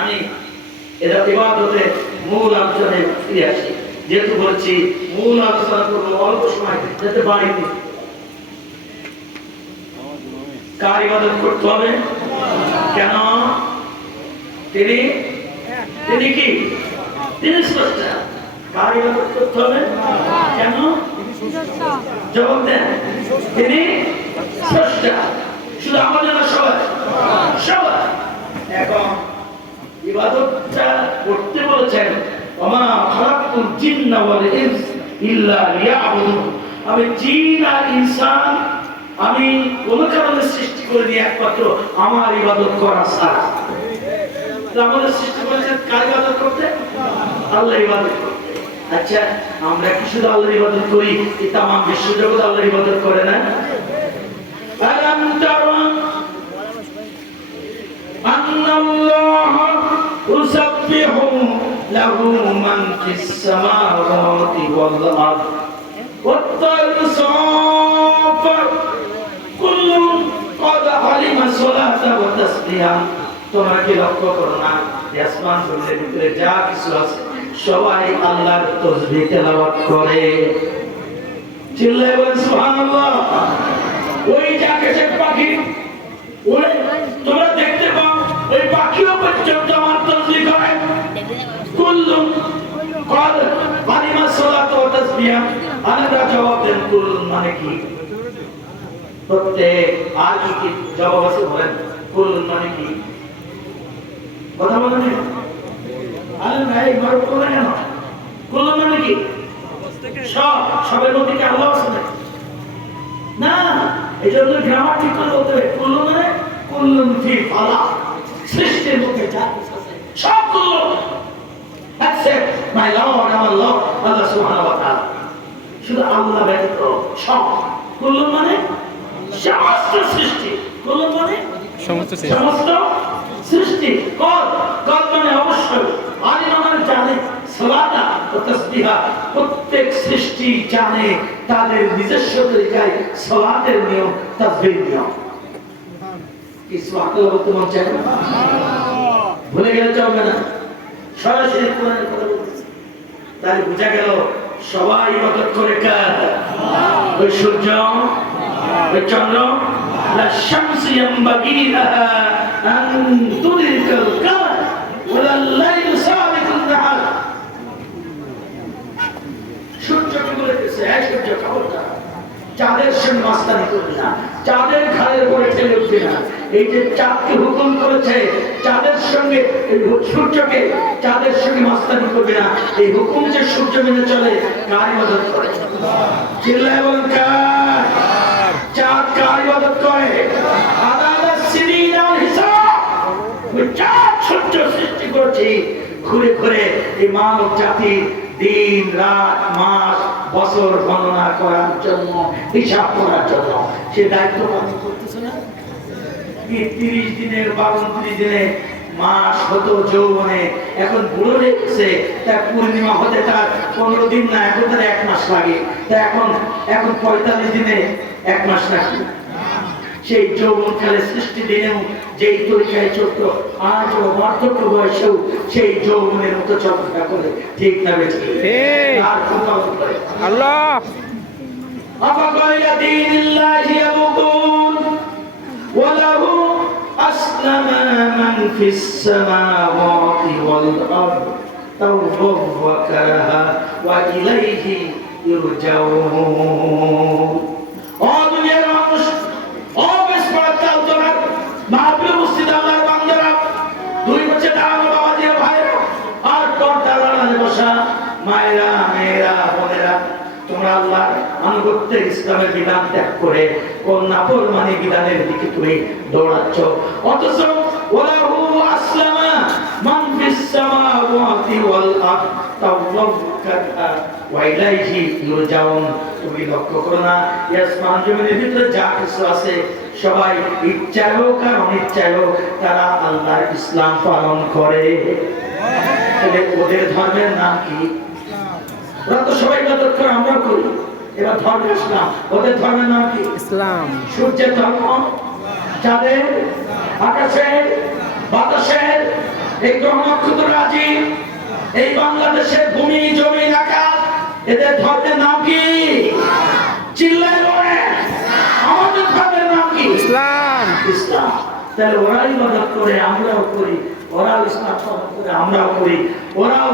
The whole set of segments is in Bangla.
আমি এরা ইবাদতের মূল আলোচনায় ফিরে আসি। যেহেতু বলছি মূল আলোচনা করবো অল্প সময়, যাতে বাড়িতে কার ইবাদত করতে হবে? কেন? তিনি কি? তিনি স্রষ্টা। কার ইবাদত করতে হবে? কেন? জবাব দেন। তিনি স্রষ্টা। শুধু আমাদের না, সবাই সবাই। এখন ইবাদতটা করতে বলেছেন, ওমা খালাকতুল জিন্না ওয়াল ইনস ইল্লা লিয়াবুদুন। আমি জিন আর ইনসান আমি কোন কারণে সৃষ্টি করিনি, একমাত্র আমার ইবাদত করা ছাড়া। আমাদের সৃষ্টি করেছেন কার ইবাদত করতে? আল্লাহর ইবাদত করতে। আচ্ছা, আমরা কি শুধু আল্লাহর ইবাদত করি? এই তাম বিশ্বজগৎ আল্লাহর ইবাদত করে না? আলাম তারা আন্নাল্লাহ ইউসাব্বিহু লাহু মান ফিস সামাওয়াতি ওয়াল আরদ ওয়াত-তায়রু সাফা কুল্লুন ক্বাদ আলিমা সালাতা ওয়া তাসবিহা। তোমরা কি লক্ষ্য করো না, আসমান জমিনের ভিতরে যা কিছু আছে সবাই আল্লাহর তাসবিহ তেলাওয়াত করে? চিল্লায় বলেন সুবহানাল্লাহ। ওই যে আকাশের পাখি, ওই তোমরা দেখতে পাও, ওই পাখিও পর্যন্ত আমার তাসবিহ করে। কুল্লুন ক্বাদ আলিমা সালাতা ওয়া তাসবিহা। আমরা জবাব দেন কুল্লুন মানে কি? প্রত্যেক। আর কি জবাব আছে বলেন? কুল্লুন মানে কি? কথা বলেন। আরে ভাই গর্ব করে কেন? কুল্লুন মানে কি? সব। সবের মধ্যে কি আল্লাহ আছে না? এই জন্য গ্রামার ঠিক করে বলতে হবে। কুল্লুন মানে কুল্লুন ফি ফালা, সৃষ্টির মধ্যে যা কিছু আছে সব কুল্লুন। That's it, my Lord, our Lord, Allah subhanahu wa ta'ala. শুধু আল্লাহ ব্যতীত সব। কুল্লুন মানে সমস্ত সৃষ্টি। কুল্লুন মানে সমস্ত সৃষ্টি। কল মানে অবশ্যই। আলিমা মানে জানে। সালাতা ও তাসবিহা, প্রত্যেক সৃষ্টি জানে তাদের নিজস্ব তরিকায় সালাতের নিয়ম, তাসবিহের নিয়ম। কি সুবহানাল্লাহ বলতে মন চায় না? ভুলে গেলে চলবে না। সরাসরি কোরআনের কথা বলতেছে। তাহলে বোঝা গেল সবাই ইবাদত করে কার? ওই সূর্য, ওই চন্দ্র। লা শামসু ইয়ামবাগি লাহা আন তুদরিকাল কামার ওয়াল লাইলু সাবিকুন নাহার। সূর্য কি বলেছে? এই সূর্য খবরদার, চাঁদের সঙ্গে মাস্তানি করবে না, চাঁদের ঘাড়ের উপরে ঠেলে উঠবে না। এই যে চাঁদকে হুকুম করেছে চাঁদের সঙ্গে, সূর্যকে চাঁদের সঙ্গে মাস্তানি করবে না, এই হুকুম যে সূর্য মেনে চলে, কার ইবাদত করে? চিল্লায় বলেন কার? চাঁদ কার ইবাদত করে? আদালাত সিনিন আল হিসাব। ওই চাঁদ সূর্য সৃষ্টি করেছে ঘুরে ঘুরে এই মানব জাতির দিন রাত মাস বছর গণনা করার জন্য, হিসাব করার জন্য। সে দায়িত্ব পালন করতেছে না? 30 দিনের 29 দিনে মাস হতো যৌবনে, এখন বুড়ো হয়ে গেছে। তার পূর্ণিমা হতে তার 15 দিন না, এখন তার 1 মাস লাগে। তা এখন 45 দিনে 1 মাস নাকি? সেই যৌবনকালে সৃষ্টি দিনেও যেই তরিকায় চলত, আজ ও বার্ধক্য বয়সেও সেই যৌবনের মতো চর্চা করে। ঠিক না বেঠিক? আর কোথাও করে আল্লাহ আফাগাইরা দীনিল্লাহি ইয়াবুদুন ওয়া লাহু আসলামা মান ফিস সামাওয়াতি ওয়াল আরদ তাওবান ওয়া কারাহা ওয়া ইলাইহি ইরজাউন। ও দুনিয়ার মানুষ, ও বেসপরাকাল তোমার মাহফিল মসজিদ আল্লাহর বান্দারা, 2 বছর দাঁড়ানো বাবা দিয়ে ভাইরা, আর পর্দার আড়ালে বসা মায়েরা, মেয়েরা, বোনেরা, তোমরা আল্লাহর আনুগত্যের ইসলামের বিধান ত্যাগ করে কোন নাফরমানি বিধানের দিকে তুমি দৌড়াচ্ছ। অথচ ওয়ালাহু আসলামা মান ফিস সামাওয়াতি ওয়াল আরদ তাওয়াক্কালা ওয়া ইলাইহি ইরজাউন। তুমি লক্ষ্য করো না, আসমান জমিনের ভিতরে যা কিছু আছে সবাই ইচ্ছায় হোক আর অনিচ্ছায় হোক তারা আল্লাহর ইসলাম পালন করে। ওদের ধর্মের নাম কি? ওরা তো সবাই ইবাদত করে, আমরা করি। এবার ধর্ম ইসলাম, ওদের ধর্মের নাম কি? ইসলাম। সূর্যের ধর্ম চাঁদের, আকাশের, বাতাসের, এই গ্রহ নক্ষত্র রাজি, এই বাংলাদেশের ভূমি জমি আকাশ, এদের ধর্মের নাম কি? চিল্লায় বলেন, আমাদের ধর্মের নাম কি? ইসলাম। ইসলাম। তাহলে ওরাই ইবাদত করে, আমরাও করি, ওরাও ইসলাম পালন করে, আমরাও করি, ওরাও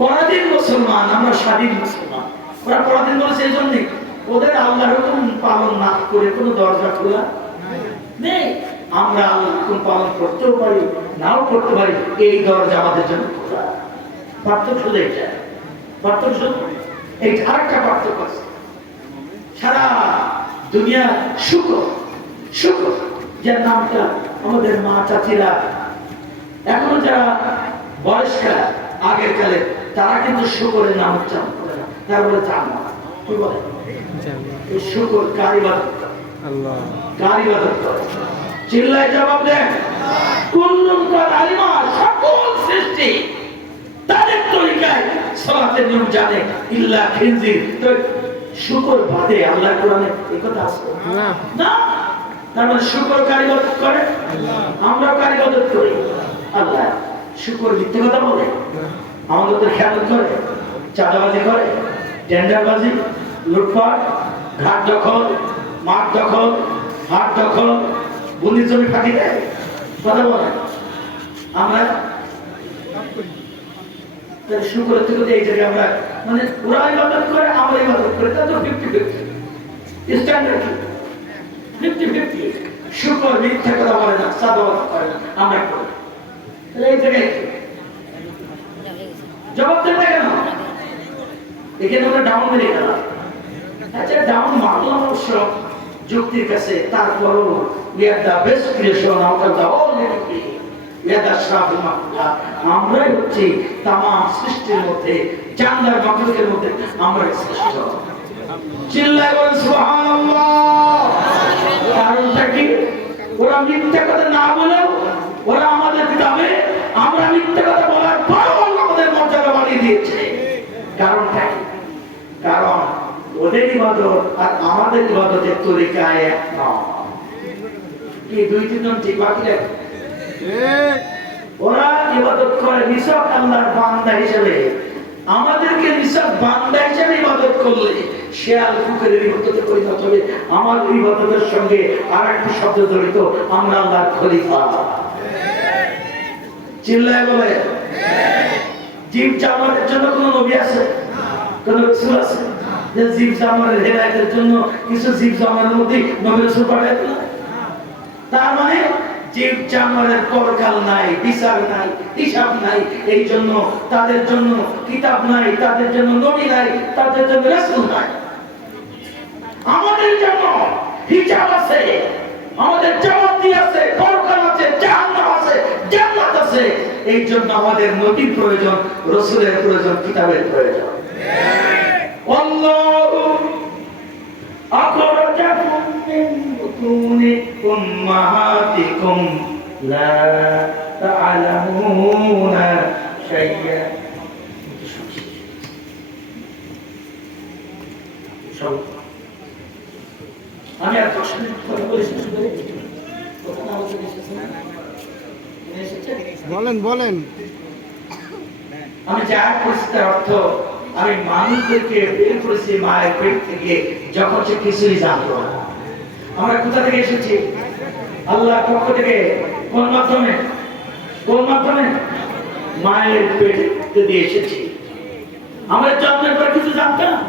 পরাধীন মুসলমান, আমরা স্বাধীন মুসলমান। ওরা পরাধীন বলেছে এই জন্যই, ওদের আল্লাহর হুকুম পালন না করে কোনো দরজা খোলা নেই। আমরা আল্লাহর হুকুম পালন করতেও পারি, নাও করতে পারি, এই দরজা আমাদের জন্য খোলা। পার্থক্য শুধু এটা, পার্থক্য শুধু এই আরেকটা পার্থক্য আছে। সারা দুনিয়া শুকর, শুকর যার নামটা আমাদের মা চাচিরা এখনো যারা বয়স্কার আগের কালে, তারা কিন্তু শুকরের নাম উচ্চারণ করে না, তারা বলে জানো কি বলে? এই শুকর কার ইবাদত করে? আল্লাহ। কার ইবাদত করে? চিল্লায় জবাব দেন। কুল্লুন কাল আলিমা, সকল সৃষ্টি তাদের তরিকায় সালাতের নিয়ম জানে, ইল্লা খিনজির। তো শুকর বাদে আল্লাহ কোরআনে এই কথা আছে না? না। তার মানে শুকর কার ইবাদত করে? আমরাও কার ইবাদত করি? আল্লাহ। শুকর মিথ্যে কথা বলে, আমাদের তো খেয়াল করে, চাঁদাবাজি করে, টেন্ডারবাজি, লুটপাট, ঘাট দখল, মাঠ দখল, হাট দখল, বন্দির জমি ফাঁকি দেয়, কথা বলে। আমরা শুকরের থেকে এই জায়গায় আমরা মানে ওরা ইবাদত করে, আমরা ইবাদত করে, তা তো 50-50 স্ট্যান্ডার্ড 50-50। শুকর মিথ্যা কথা বলে না, চাঁদাবাজি করে না, আমরা করি। এই জায়গায় জবাব দেন না কেন? এখানে আমরা ডাউন মেরে গেলাম। আচ্ছা, ডাউন মারলাম অবশ্য যুক্তির কাছে, তারপরও best creation out of the whole unity, আমরাই হচ্ছি তামাম সৃষ্টির মধ্যে, জান্নার মাখলুকের মধ্যে আমরাই শ্রেষ্ঠ। চিল্লায় বলেন সুবহানাল্লাহ। কারণটা কি? ওরা মিথ্যা কথা না বলেও ওরা আমাদের কিতাবে, আমরা মিথ্যা কথা বলার পরও আমাদের মর্যাদা বাড়িয়ে দিয়েছে। কারণটা কি? কারণ ওদের ইবাদত আর আমাদের ইবাদতের তরিকা এক নয়। কি 2-3 ঠিক বাকি রাখে? ওরা ইবাদত করে নিছক আল্লাহর বান্দা হিসেবে, আমাদেরকে নিছক বান্দা হিসেবে ইবাদত করলে শেয়াল কুকুরের ইবাদতে পরিণত হবে। আমাদের ইবাদতের সঙ্গে আরেকটি শব্দ জড়িত, আমরা আল্লাহর খলিফা। চিল্লায় বলে। জীব জানোয়ারের জন্য কোন নবী আছে? কোন রাসূল আছে? যে জীব জানোয়ারের হেদায়েতের জন্য কিছু জীব জানোয়ারের মধ্যে নবী রাসূল পাঠাইতো না? তার মানে জীব জানোয়ারের পরকাল নাই, বিচার নাই, হিসাব নাই, এই জন্য তাদের জন্য কিতাব নাই, তাদের জন্য নবী নাই, তাদের জন্য রাসূল নাই। আমাদের জন্য হিসাব আছে, আমাদের জবাবদি আছে, পরকাল আছে, জাহান্নাম আছে, জান্নাত আছে। এই জন্য আমাদের নবীর প্রয়োজন, রাসূলের প্রয়োজন, কিতাবের প্রয়োজন। আল্লাহু আখরাজাকুম মিন বুতুনি উম্মাহাতিকুম লা তা'লামুনা শাইয়্যা। আমি আর প্রশ্ন করে বলেছি, বলেন বলেন। আমি যা করছি তার অর্থ, আমি মানুষদেরকে বের করেছি মায়ের পেট থেকে যখন সে কিছুই জানতো না। আমরা কোথা থেকে এসেছি? আল্লাহর পক্ষ থেকে। কোন মাধ্যমে? কোন মাধ্যমে? মায়ের পেট থেকে এসেছি। আমরা জন্মের পরে কিছু জানতাম না।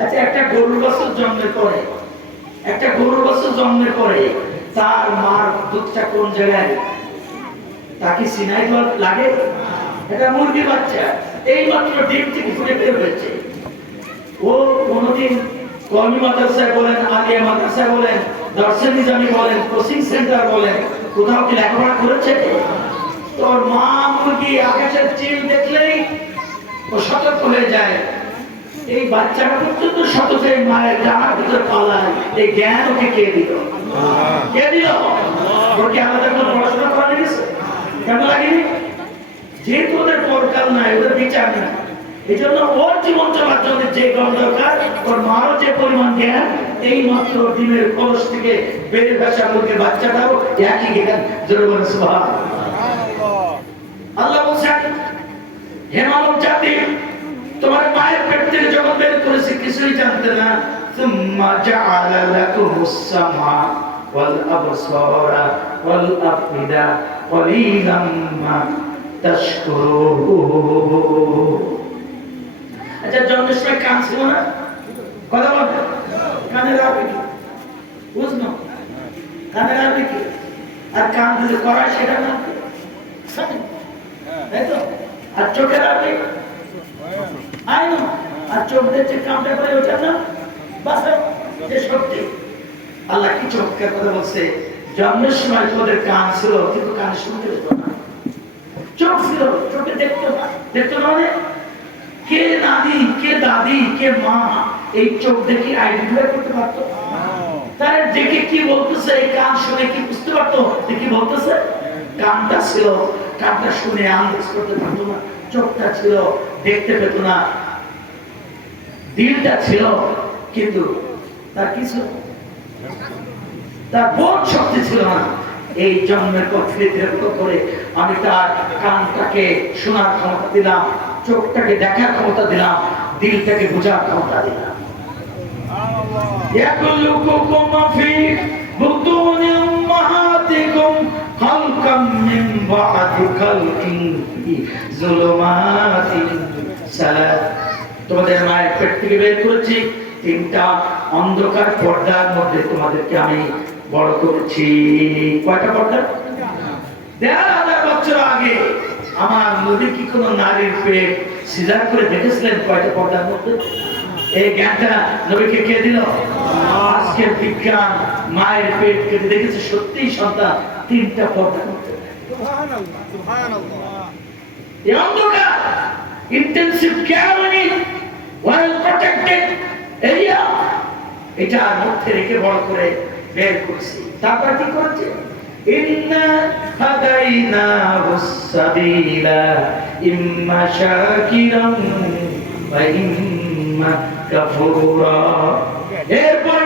আচ্ছা, একটা গরুর বাছুর জন্মের পরে, একটা গরুর বাছুর জন্মের পরে তার মার দুধটা কোন জায়গায়, তাকে সিনাই লাগে? এটা মুরগির বাচ্চা, এই মাত্র ডিম থেকে ফুটে বের হয়েছে। ও কোনদিন কওমি মাদ্রাসায় বলেন, আলিয়া মাদ্রাসায় বলেন, দর্শন নিজামী বলেন, কোচিং সেন্টার বলেন, কোথাও কি লেখাপড়া করেছে? তোর মা মুরগি আকাশের চিল দেখলেই ও সতর্ক হয়ে যায়। এই বাচ্চাটা পর্যন্ত সতর্ক, মায়ের জামার ভিতরে পালায়। এই জ্ঞান ওকে কে দিল? কে দিল? ওর কি আলাদা কোনো পড়াশোনা করা লেগেছে? কেন লাগেনি? যেহেতু ওদের পরকাল নাই, ওদের বিচার নাই, এই জন্য ওর জীবন চলার জন্য যে জ্ঞান দরকার, ওর মারও যে পরিমাণ জ্ঞান এই মাত্র ডিমের কলস থেকে বেড়ে ভাসা মুরগির বাচ্চাটাও একই জ্ঞান। জোরে বলেন সুবহানাল্লাহ। আল্লাহ বলছেন, হে মানব জাতি, তোমার মায়ের পেট থেকে যখন বের করেছি কিছুই জানতে না, সুম্মা জাআলা লাকুমুস সামআ ওয়াল আবসারা ওয়াল আফইদা ক্বালিলাম মা তাশকুরুন। আচ্ছা, জন্মের সময় কান ছিল না? কথা বলবে, কানের আরবি কি বুঝনো? কানের আরবি কি? আর কান যদি করা সেটা নাম কি? তাই তো? আর চোখের আরবি আইনো। আর চোখ দেখছে কামটা করে ওঠার নাম বাসা, যে শক্তি। আল্লাহ কি চোখের কথা বলছে? জন্মের সময় তোদের কান ছিল কিন্তু কানে শুনতে পেত না, চোখ ছিল চোখে দেখতো না। দেখতো না মানে কে নানি, কে দাদি, কে মা এই চোখ দেখে আইডেন্টিফাই করতে পারতো? তার দেখে কি বলতেছে, এই কান শুনে কি বুঝতে পারতো যে কি বলতেছে? কানটা ছিল, কানটা শুনে আন্দাজ করতে পারতো না। চোখটা ছিল, দেখতে পেত না। দিলটা ছিল, কিন্তু তার কি ছিল? তার বোধ শক্তি ছিল না। এই জন্মের পর ফিরে করে আমি তার কানটাকে শোনার ক্ষমতা দিলাম, চোখটাকে দেখার ক্ষমতা দিলাম, দিলটাকে বোঝার ক্ষমতা দিলাম। ইয়াকুলুকুম ফি বুতুনি উম্মাহাতিকুম খালকাম মিন বা'দি খালকিন ফি যুলুমাতিন সালাত। তোমাদের মায়ের পেট থেকে বের করেছি তিনটা অন্ধকার পর্দার মধ্যে তোমাদেরকে আমি বড় করেছি। কয়টা পর্দা? ১,৫০০ বছর আগে আমার নবী কি কোন নারীর পেট সিজার করে দেখেছিলেন কয়টা পর্দার মধ্যে? এই জ্ঞানটা নবীকে কে দিল? আজকের বিজ্ঞান মায়ের পেট কেটে দেখেছে সত্যিই সন্তান তিনটা পর্দার মধ্যে। সুবহানাল্লাহ, সুবহানাল্লাহ। এই অন্ধকার intensive care unit, well protected area, এটার মধ্যে রেখে বড় করে বের করছি। তারপর কি করেছে? ইন্না হাদাইনাহুস সাবিলা ইম্মা শাকিরান ওয়া ইম্মা কাফুরা। এরপর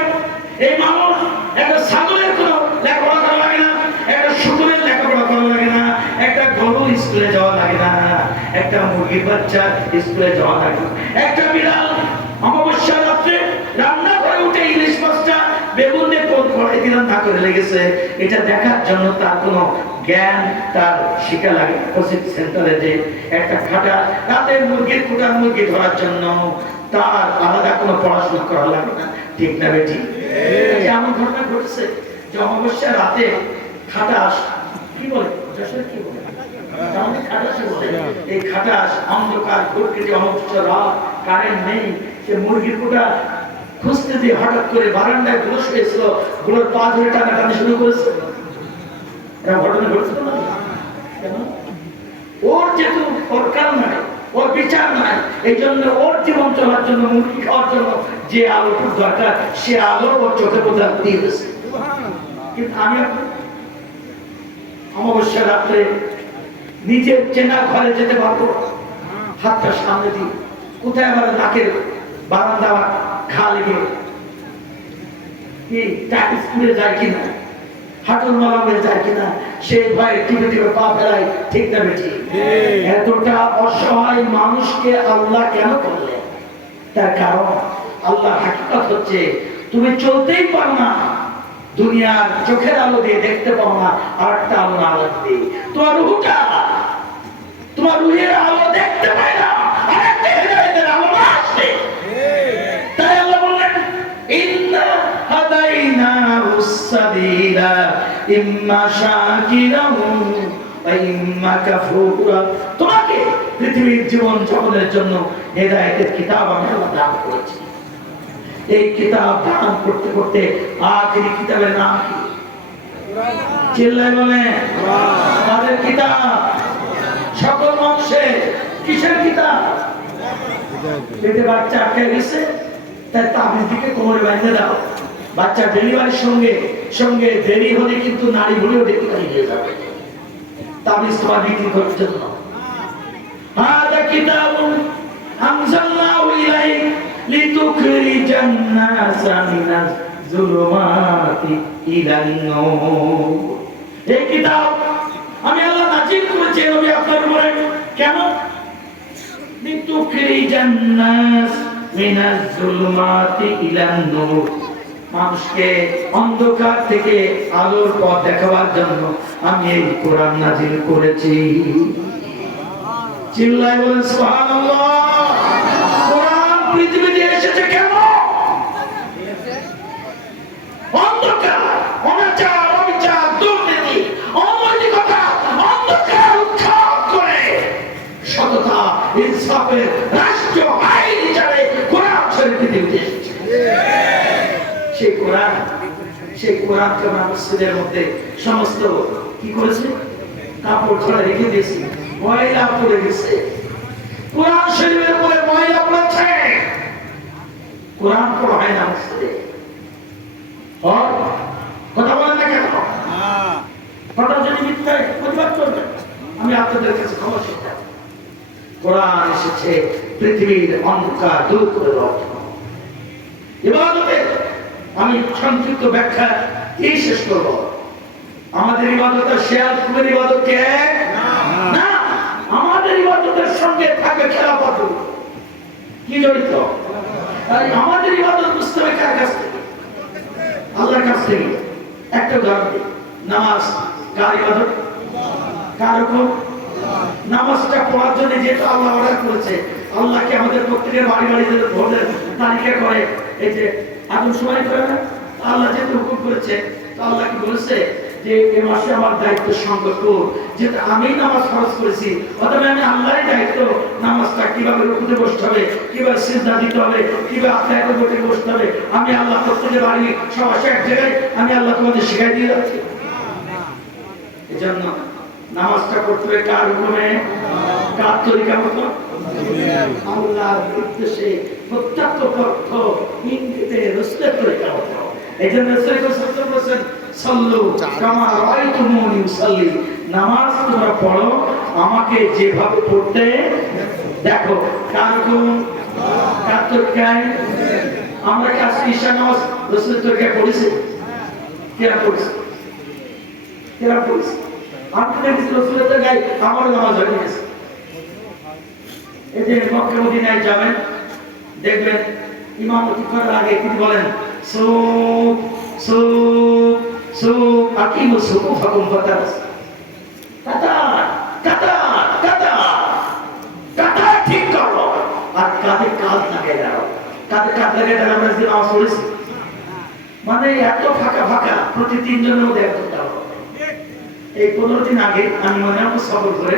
এই মানুষ একটা ছাগলের কোনো লেখাপড়া করা লাগে না, একটা শুকুরের লেখাপড়া করা লাগে না, একটা গরু স্কুলে যাওয়া লাগে না, একটা মুরগির বাচ্চা স্কুলে যাওয়া লাগে না, একটা বিড়াল অমাবস্যার রাত্রে রান্না করে উঠে ইলিশ মাছটা বেগুন দিয়ে কোন করে দিলাম না করে লেগেছে, এটা দেখার জন্য তার কোনো জ্ঞান তার শিখা লাগে। কোচিং সেন্টারে যে একটা খাটা রাতের মুরগির কুটার মুরগি ধরার জন্য তার আলাদা কোনো পড়াশোনা করা লাগে না, ঠিক না বেটি? এমন ঘটনা ঘটছে যে অমাবস্যার রাতে খাটাস কি বলে, কি বলে এই খাটাস অন্ধকার ঘুরতে যে অমাবস্যার রাত, কারেন্ট নেই, সে মুরগির কুটা খুঁজতে দিয়ে হঠাৎ করে বারান্দায় ঘুষ হয়েছিল, গুলোর পা ধরে টানাটানি শুরু করেছে। এটা ঘটনা ঘটছিল না? ওর যেহেতু সরকার নাই, ওর বিচার নাই, এই জন্য ওর জীবন চলার জন্য, মুরগি খাওয়ার জন্য যে আলোটুক দরকার সে আলো ওর চোখে বোঝা দিয়ে গেছে। কিন্তু আমি অমাবস্যা রাত্রে নিজের চেনা ঘরে যেতে পারবো, হাতটা সামনে দিই, কোথায় আবার নাকের বারান্দা ঘা লেগে স্কুলে যায় কিনা, হাঁটুর মালা হয়ে যায় কিনা, সেই ভয়ে টিপে টিপে পা ফেলাই, ঠিক না বেশি? এতটা অসহায় মানুষকে আল্লাহ কেন করলেন? তার কারণ আল্লাহ হাকিকত হচ্ছে তুমি চলতেই পারো না, দুনিয়ার চোখের আলো দিয়ে দেখতে পাও না, আরেকটা আলো আলো দিয়ে তোমার রুহটা, তোমার রুহের আলো দেখতে পায় না, আরেকটা হৃদয়ের আলো আসবে। তাই আল্লাহ বললেন ইন্না হাদাইনাহুস সাবিলা ইম্মা শাকিরান ওয়া ইম্মা কাফুরা। তোমাকে পৃথিবীর জীবন যাপনের জন্য হেদায়েতের কিতাব আমি আল্লাহ দান করেছি। এই কিতাব দান করতে করতে আখেরি কিতাবের নাম কি? চিল্লায় বলে আমাদের কিতাব। সকল মানুষের কিসের কিতাব? পেটে বাচ্চা আটকে গেছে, তাই তাবিজ দিকে কোমরে বাঁধে দাও। বাচ্চা ডেলিভারির সঙ্গে সঙ্গে দেরি হলে কিন্তু নারী ভুলেও ডেলিভারি হয়ে যাবে। তাবিজ তোমার বিক্রি করার জন্য। হাদা কিতাবুন আনজালনাহু ইলাইক লিতুখরিজান নাসা মিনাল যুলুমাতি ইলান নূর। এই কিতাব আমি আল্লাহ নাযিল করেছি নবী আপনার উপরে। কেন? লিতুখরিজান নাস মিনাজ যুলুমাতি ইলান নূর, মানুষকে অন্ধকার থেকে আলোর পথ দেখাবার জন্য আমি এই কোরআন নাযিল করেছি। চিল্লায় বলেন সুবহানাল্লাহ। কোরআন পৃথিবীতে এসেছে কেন? অন্ধকার, অনাচার, অবিচার, দুর্নীতি, অনৈতিকতা, অন্ধকার উৎখাত করে সততা, ইনসাফের রাষ্ট্র আইন হিসাবে কোরআন শরীফ পৃথিবীতে এসেছে। সেই কোরআনকে আমরা মসজিদের মধ্যে সমস্ত কি করেছে? কাপড় ছড়া রেখে দিয়েছি, ময়লা পড়ে গেছে। কোরআন শরীফের উপরে ময়লা পড়েছে, কোরআন পড়া হয় না মসজিদে। কথা বলেন না কেন? কথা যদি মিথ্যায় প্রতিবাদ করবেন, আমি আপনাদের কাছে ক্ষমা চাই। কোরআন এসেছে পৃথিবীর অন্ধকার দূর করে দেওয়ার জন্য। ইবাদতের আমি সংক্ষিপ্ত ব্যাখ্যা এই শেষ করব। আমাদের ইবাদতের শেয়ার কুমের ইবাদত কে না, আমাদের ইবাদতের সঙ্গে থাকে খেলাফত। কি জড়িত? তাই আমাদের ইবাদত বুঝতে হবে কার কাছ থেকে? আল্লাহর কাছ থেকে। একটা উদাহরণ দিই, নামাজ কার ইবাদত? কার হুকুম? নামাজটা পড়ার জন্য যেটা আল্লাহ অর্ডার করেছে, আল্লাহকে আমাদের প্রত্যেকের বাড়ি বাড়ি যেতে ভোটের তালিকা করে, এই যে আদম সময় করে না, আল্লাহ যেহেতু হুকুম করেছে, তো আল্লাহ কি বলেছে যে এ মাসে আমার দায়িত্ব সংগত, যেটা আমি নামাজ খরচ করেছি, অথবা আমি আল্লাহরই দায়িত্ব নামাজটা কিভাবে রুকুতে বসতে হবে, কিভাবে সিজদা দিতে হবে, কিভাবে আত্মায় বসে বসতে হবে, আমি আল্লাহ প্রত্যেকের বাড়ি সব আসে এক জায়গায়, আমি আল্লাহ তোমাদের শিখাই দিয়ে যাচ্ছি। এই জন্য নামাজটা করতে হবে কার হুকুমে, কার তরিকা মতো? আল্লাহর উদ্দেশ্যে প্রত্যক্ষ পক্ষ ইঙ্গিতে রাসূলের তরিকা মতো। এই জন্য রাসূল সাল্লাল্লাহু আলাইহি ওয়াসাল্লাম বলেছেন, সাল্লু কামা রাআইতুমুনি উসাল্লি, নামাজ তোমরা পড়ো আমাকে যেভাবে পড়তে দেখো। কার হুকুম? কার তরিকায়? আমরা কি আজকে ঈশা নামাজ রাসূলের তরিকায় পড়েছি? কেরা পড়েছে? কেরা পড়েছে? আপনি দেখেছি রাসূলের তরিকায় আমার নামাজ হয়ে গেছে। এই যে মক্কা মদিনায় যাবেন, দেখবেন ইমামতি করার আগে তিনি বলেন সুফ সুফ সুফ আকিমু সুফুফাকুম ফাতাস, কাতার কাতার কাতার কাতার ঠিক করো, আর কাঁধে কাঁধ লাগিয়ে দাও। কাঁধে কাঁধ লাগিয়ে দাও। আমরা যে নামাজ পড়েছি, মানে এত ফাঁকা ফাঁকা, প্রতি 3 জনের মধ্যে একজন দাও। এই 15 দিন আগে আমি মনে হয় সফর করে